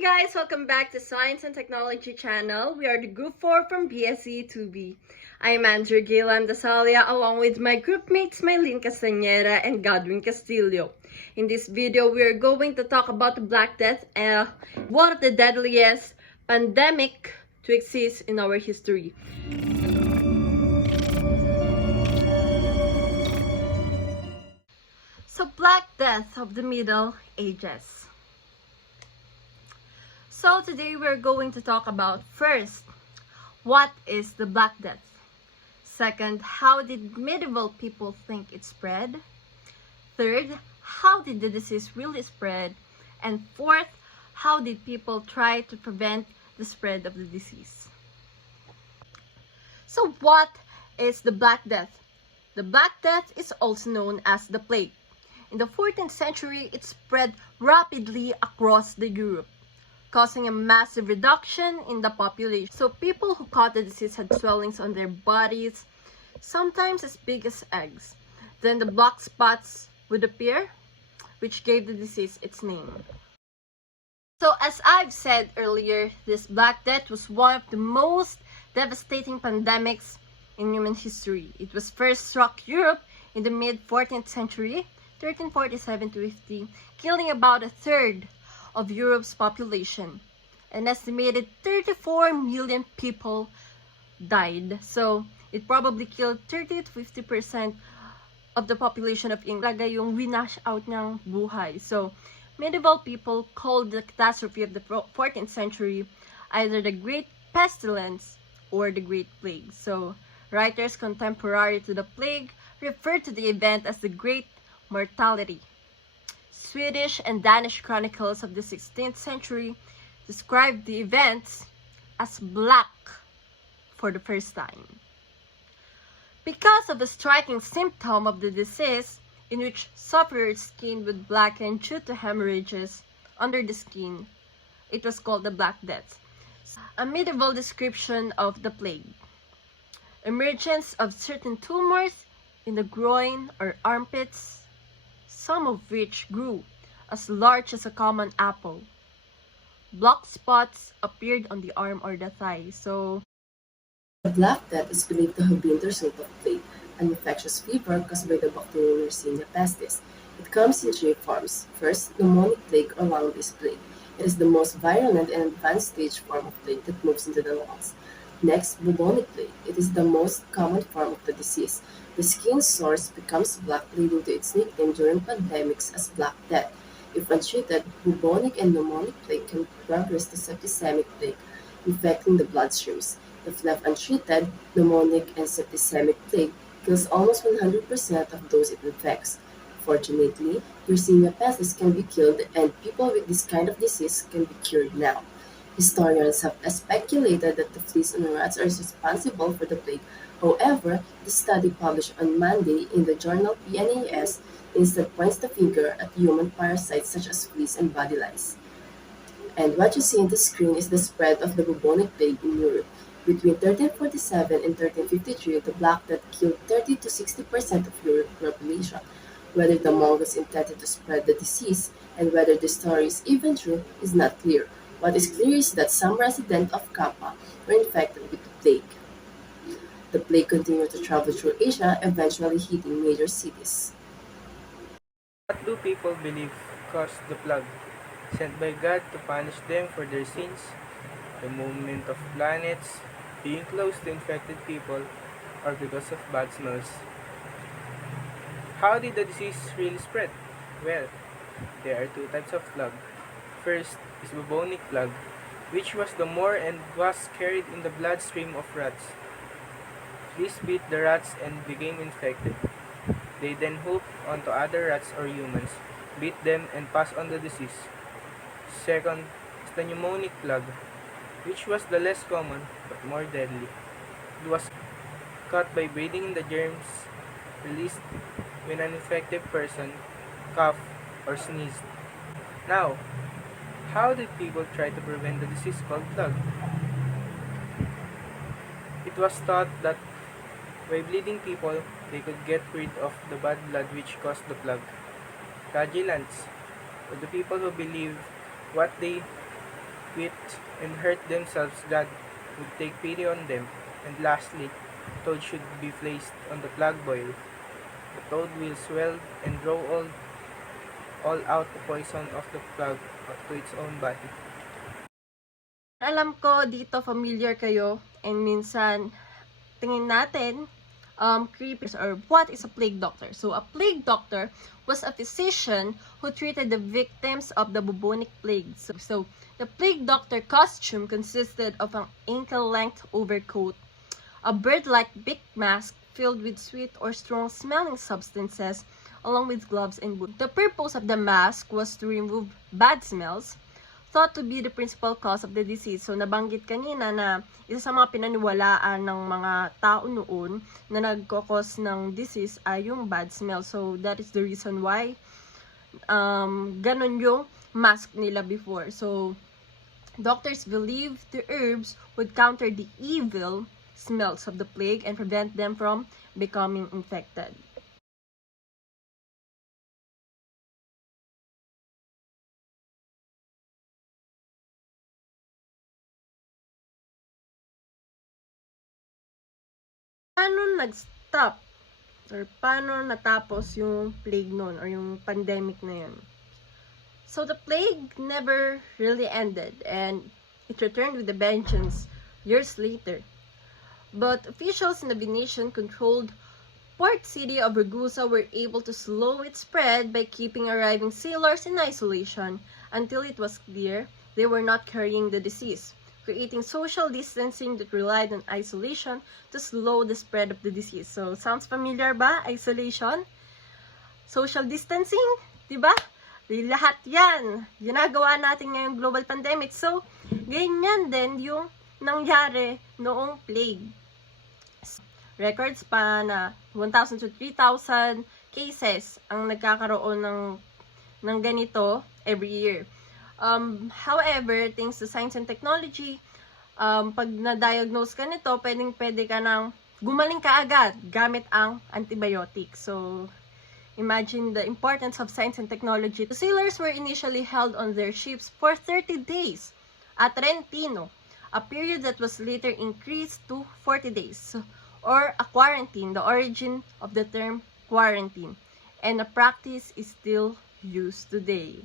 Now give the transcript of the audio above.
guys, welcome back to Science and Technology channel. We are the group 4 from BSc 2B. I am Andrew Galen Dasalia along with my group mates Maylene Castañeda and Godwin Castillo. In this video, we are going to talk about the Black Death, one of the deadliest pandemic to exist in our history. So, Black Death of the Middle Ages. So today we're going to talk about first, what is the Black Death? Second, how did medieval people think it spread? Third, how did the disease really spread? And fourth, how did people try to prevent the spread of the disease? So what is the Black Death? The Black Death is also known as the plague. In the 14th century, it spread rapidly across the Europe, causing a massive reduction in the population. So people who caught the disease had swellings on their bodies, sometimes as big as eggs. Then the black spots would appear, which gave the disease its name. So as I've said earlier, this Black Death was one of the most devastating pandemics in human history. It was first struck Europe in the mid-14th century, 1347 to 50, killing about a third of Europe's population. An estimated 34 million people died. So, it probably killed 30 to 50% of the population of England. Talaga yung winash out ng buhay. So, medieval people called the catastrophe of the 14th century either the Great Pestilence or the Great Plague. So, writers contemporary to the plague refer to the event as the Great Mortality. Swedish and Danish chronicles of the 16th century described the events as black for the first time. Because of a striking symptom of the disease, in which sufferers' skin would blacken due to hemorrhages under the skin, it was called the Black Death. A medieval description of the plague. Emergence of certain tumors in the groin or armpits, some of which grew as large as a common apple. Black spots appeared on the arm or the thigh. So, the Black Death is believed to have been the result of plague, an infectious fever caused by the bacterium Yersinia pestis. It comes in three forms. First, pneumonic plague or lung-based plague. It is the most virulent and advanced stage form of plague that moves into the lungs. Next, bubonic plague. It is the most common form of the disease. The skin source becomes black, leading to its nickname during pandemics as Black Death. If untreated, bubonic and pneumonic plague can progress to septicemic plague, infecting the bloodstreams. If left untreated, pneumonic and septicemic plague kills almost 100% of those it infects. Fortunately, Yersinia pestis can be killed, and people with this kind of disease can be cured now. Historians have speculated that the fleas on rats are responsible for the plague. However, the study published on Monday in the journal PNAS instead points the finger at human parasites such as fleas and body lice. And what you see on the screen is the spread of the bubonic plague in Europe. Between 1347 and 1353, the Black Death killed 30 to 60% of Europe's population. Whether the Mongols intended to spread the disease and whether the story is even true is not clear. What is clear is that some residents of Kappa were infected with the plague. The plague continued to travel through Asia, eventually hitting major cities. What do people believe caused the plague? Sent by God to punish them for their sins, the movement of planets, being close to infected people, or because of bad smells? How did the disease really spread? Well, there are two types of plague. First is bubonic plague, which was the more and was carried in the bloodstream of rats. Fleas bit the rats and became infected. They then hooked onto other rats or humans, bit them, and passed on the disease. Second is the pneumonic plague, which was the less common but more deadly. It was caught by breathing in the germs released when an infected person coughed or sneezed. Now, how did people try to prevent the disease called plague? It was thought that by bleeding people, they could get rid of the bad blood which caused the plague. Flagellants were the people who believed what they quit, and hurt themselves, God would take pity on them. And lastly, toad should be placed on the plague boil. The toad will swell and draw all out the poison of the plague to its own body. Alam ko dito familiar kayo and minsan tingin natin creepy or what is a plague doctor? So a plague doctor was a physician who treated the victims of the bubonic plague. So the plague doctor costume consisted of an ankle-length overcoat, a bird-like beak mask filled with sweet or strong-smelling substances, along with gloves and boots. The purpose of the mask was to remove bad smells, thought to be the principal cause of the disease. So, nabanggit kanina na isa sa mga pinaniwalaan ng mga tao noon na nagkakos ng disease ay yung bad smell. So, that is the reason why ganun yung mask nila before. So, doctors believed the herbs would counter the evil smells of the plague and prevent them from becoming infected. Paano nag-stop or paano natapos yung plague noon or yung pandemic na yun? So the plague never really ended and it returned with a vengeance years later. But officials in the Venetian-controlled port city of Ragusa were able to slow its spread by keeping arriving sailors in isolation until it was clear they were not carrying the disease, creating social distancing that relied on isolation to slow the spread of the disease. So, sounds familiar ba? Isolation? Social distancing? Diba? Lahat yan. Ginagawa natin ngayong global pandemic. So, ganyan din yung nangyari noong plague. Records pa na 1,000 to 3,000 cases ang nagkakaroon ng ganito every year. However, thanks to science and technology, pag na-diagnose ka nito, pwede ka nang gumaling ka agad gamit ang antibiotic. So, imagine the importance of science and technology. The sailors were initially held on their ships for 30 days at Trentino, a period that was later increased to 40 days, or a quarantine, the origin of the term quarantine, and the practice is still used today.